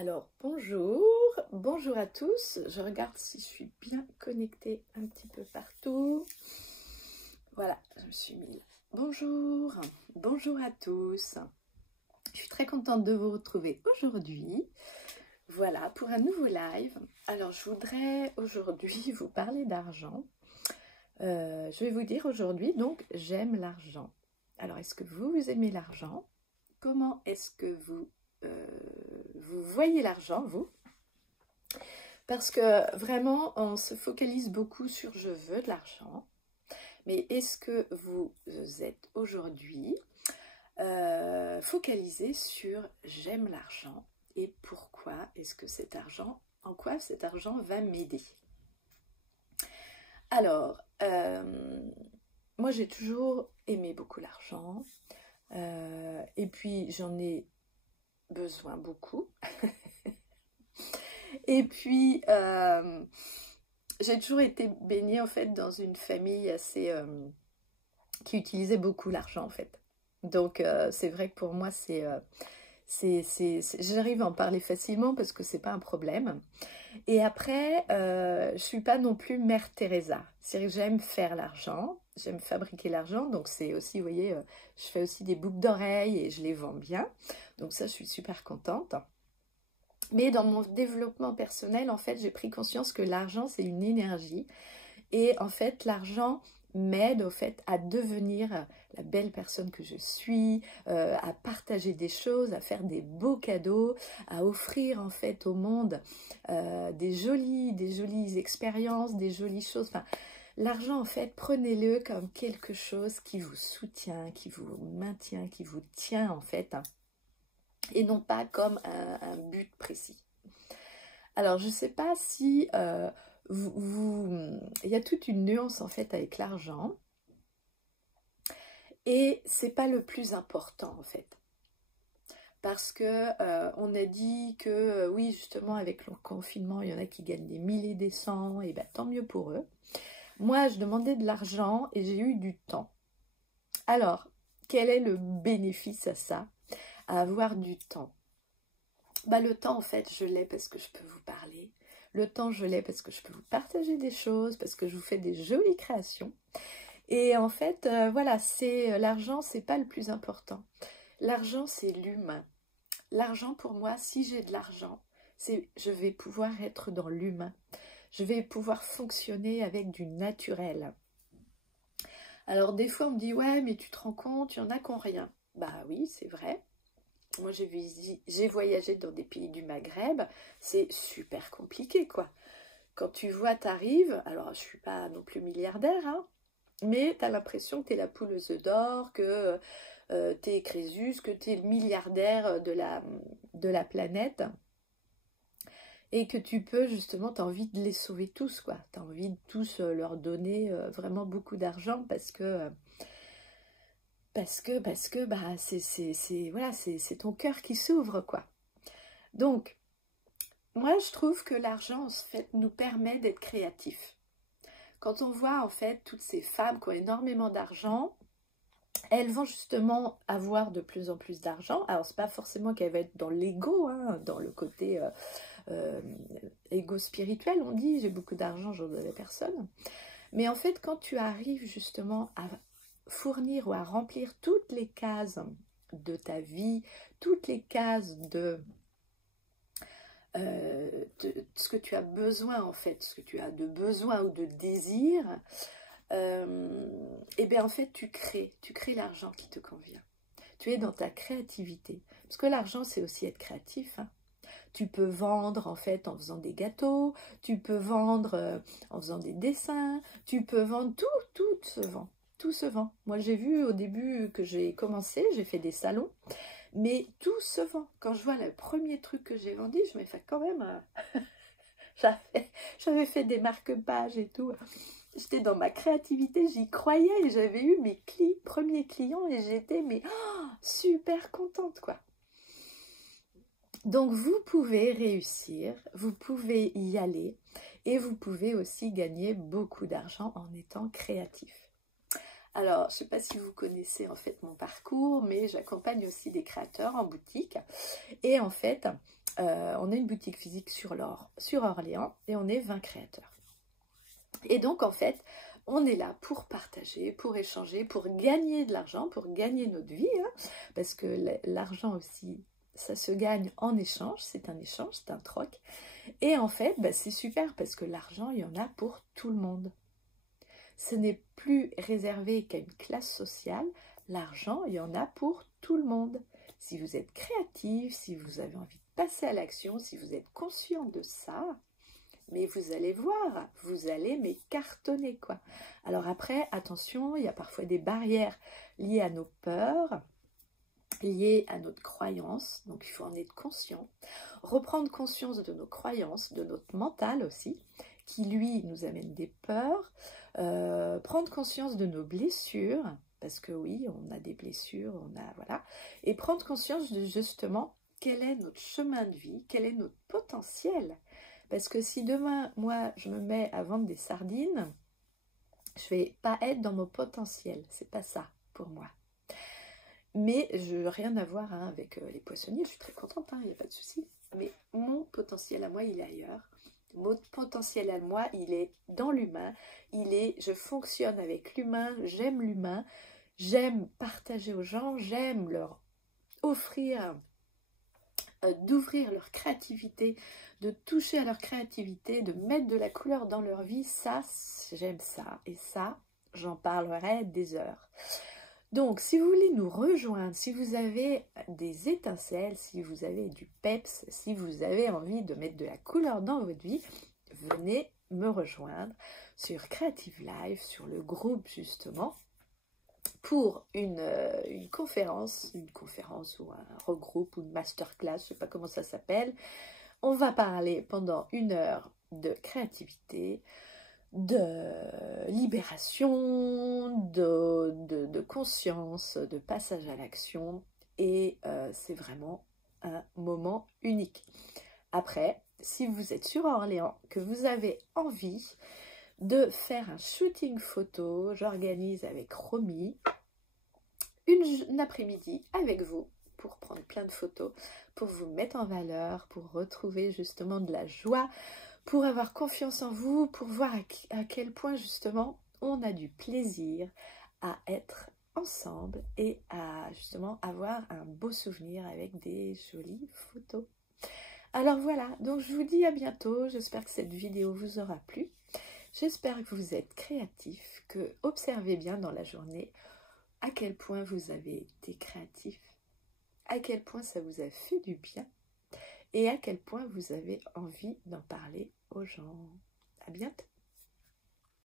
Alors, bonjour à tous. Je regarde si je suis bien connectée un petit peu partout. Voilà, je me suis mis là. Bonjour à tous. Je suis très contente de vous retrouver aujourd'hui. Voilà, pour un nouveau live. Alors, je voudrais aujourd'hui vous parler d'argent. Je vais vous dire aujourd'hui, donc, j'aime l'argent. Alors, est-ce que vous aimez l'argent? Comment est-ce que vous voyez l'argent, vous? Parce que vraiment, on se focalise beaucoup sur « je veux de l'argent ». Mais est-ce que vous êtes aujourd'hui focalisé sur « j'aime l'argent » et pourquoi est-ce que cet argent, en quoi cet argent va m'aider? Alors, moi j'ai toujours aimé beaucoup l'argent et puis j'en ai besoin beaucoup. Et puis, j'ai toujours été baignée en fait dans une famille assez qui utilisait beaucoup l'argent en fait. Donc, c'est vrai que pour moi, j'arrive à en parler facilement parce que c'est pas un problème. Et après, je suis pas non plus Mère Teresa. C'est-à-dire que j'aime faire l'argent, j'aime fabriquer l'argent. Donc, c'est aussi, vous voyez, je fais aussi des boucles d'oreilles et je les vends bien. Donc ça, je suis super contente. Mais dans mon développement personnel, en fait, j'ai pris conscience que l'argent, c'est une énergie. Et en fait, l'argent m'aide au fait à devenir la belle personne que je suis, à partager des choses, à faire des beaux cadeaux, à offrir en fait au monde des jolies expériences, des jolies choses. Enfin, l'argent, en fait, prenez-le comme quelque chose qui vous soutient, qui vous maintient, qui vous tient en fait, et non pas comme un but précis. Alors, je ne sais pas si il y a toute une nuance en fait avec l'argent, et c'est pas le plus important en fait, parce que on a dit que oui, justement avec le confinement, il y en a qui gagnent des milliers, des cents, et ben tant mieux pour eux. Moi, je demandais de l'argent et j'ai eu du temps. Alors, quel est le bénéfice à ça, à avoir du temps? Bah, le temps, en fait, je l'ai parce que je peux vous parler. Le temps, je l'ai parce que je peux vous partager des choses, parce que je vous fais des jolies créations. Et en fait, voilà, l'argent, c'est pas le plus important. L'argent, c'est l'humain. L'argent, pour moi, si j'ai de l'argent, je vais pouvoir être dans l'humain. Je vais pouvoir fonctionner avec du naturel. Alors, des fois, on me dit, ouais, mais tu te rends compte, il y en a qui n'ont rien. Bah oui, c'est vrai. Moi, j'ai voyagé dans des pays du Maghreb, c'est super compliqué, quoi. Quand tu vois, t'arrives, alors je suis pas non plus milliardaire, hein, mais tu as l'impression que tu es la poule aux œufs d'or, que tu es Crésus, que tu es le milliardaire de la planète, et que tu peux, justement, tu as envie de les sauver tous, quoi. Tu as envie de tous leur donner vraiment beaucoup d'argent parce que bah, c'est ton cœur qui s'ouvre, quoi. Donc, moi, je trouve que l'argent, en fait, nous permet d'être créatifs. Quand on voit, en fait, toutes ces femmes qui ont énormément d'argent, elles vont justement avoir de plus en plus d'argent. Alors, c'est pas forcément qu'elles vont être dans l'ego, hein, dans le côté égo spirituel, on dit, j'ai beaucoup d'argent, j'en donne à personne. Mais en fait, quand tu arrives justement à fournir ou à remplir toutes les cases de ta vie, toutes les cases de ce que tu as besoin en fait, ce que tu as de besoin ou de désir, et bien en fait tu crées l'argent qui te convient. Tu es dans ta créativité, parce que l'argent c'est aussi être créatif, hein. Tu peux vendre en fait en faisant des gâteaux, tu peux vendre en faisant des dessins, tu peux vendre, tout se vend, tout se vend. Moi j'ai vu au début que j'ai commencé, j'ai fait des salons, mais tout se vend. Quand je vois le premier truc que j'ai vendu, je me fais quand même... j'avais fait des marque-pages et tout. J'étais dans ma créativité, j'y croyais et j'avais eu mes premiers clients et j'étais super contente, quoi. Donc, vous pouvez réussir, vous pouvez y aller et vous pouvez aussi gagner beaucoup d'argent en étant créatif. Alors, je ne sais pas si vous connaissez en fait mon parcours, mais j'accompagne aussi des créateurs en boutique. Et en fait, On a une boutique physique sur Orléans et on est 20 créateurs. Et donc en fait, on est là pour partager, pour échanger, pour gagner de l'argent, pour gagner notre vie, hein, parce que l'argent aussi, ça se gagne en échange, c'est un échange, c'est un troc. Et en fait, bah, c'est super parce que l'argent, il y en a pour tout le monde. Ce n'est plus réservé qu'à une classe sociale, l'argent, il y en a pour tout le monde. Si vous êtes créatif, si vous avez envie de passer à l'action, si vous êtes conscient de ça, mais vous allez voir, vous allez cartonner quoi. Alors après, attention, il y a parfois des barrières liées à nos peurs, liées à notre croyance, donc il faut en être conscient. Reprendre conscience de nos croyances, de notre mental aussi, qui lui nous amène des peurs. Prendre conscience de nos blessures, parce que oui, on a des blessures, voilà. Et prendre conscience de justement quel est notre chemin de vie, quel est notre potentiel. Parce que si demain, moi, je me mets à vendre des sardines, je ne vais pas être dans mon potentiel. C'est pas ça pour moi. Mais je n'ai rien à voir hein, avec les poissonniers. Je suis très contente, il n'y a pas de souci. Mais mon potentiel à moi, il est ailleurs. Mon potentiel à moi, il est dans l'humain. Je fonctionne avec l'humain. J'aime partager aux gens. J'aime leur offrir d'ouvrir leur créativité, de toucher à leur créativité, de mettre de la couleur dans leur vie, ça, j'aime ça. Et ça, j'en parlerai des heures. Donc, si vous voulez nous rejoindre, si vous avez des étincelles, si vous avez du peps, si vous avez envie de mettre de la couleur dans votre vie, venez me rejoindre sur Creative Life, sur le groupe justement, pour une conférence ou un regroupe ou une masterclass, je ne sais pas comment ça s'appelle. On va parler pendant 1 heure de créativité, de libération, de conscience, de passage à l'action et c'est vraiment un moment unique. Après, si vous êtes sur Orléans, que vous avez envie de faire un shooting photo, j'organise avec Romy une après-midi avec vous pour prendre plein de photos, pour vous mettre en valeur, pour retrouver justement de la joie, pour avoir confiance en vous, pour voir à quel point justement on a du plaisir à être ensemble et à justement avoir un beau souvenir avec des jolies photos. Alors voilà, donc je vous dis à bientôt, j'espère que cette vidéo vous aura plu. J'espère que vous êtes créatifs, que observez bien dans la journée à quel point vous avez été créatif, à quel point ça vous a fait du bien et à quel point vous avez envie d'en parler aux gens. À bientôt.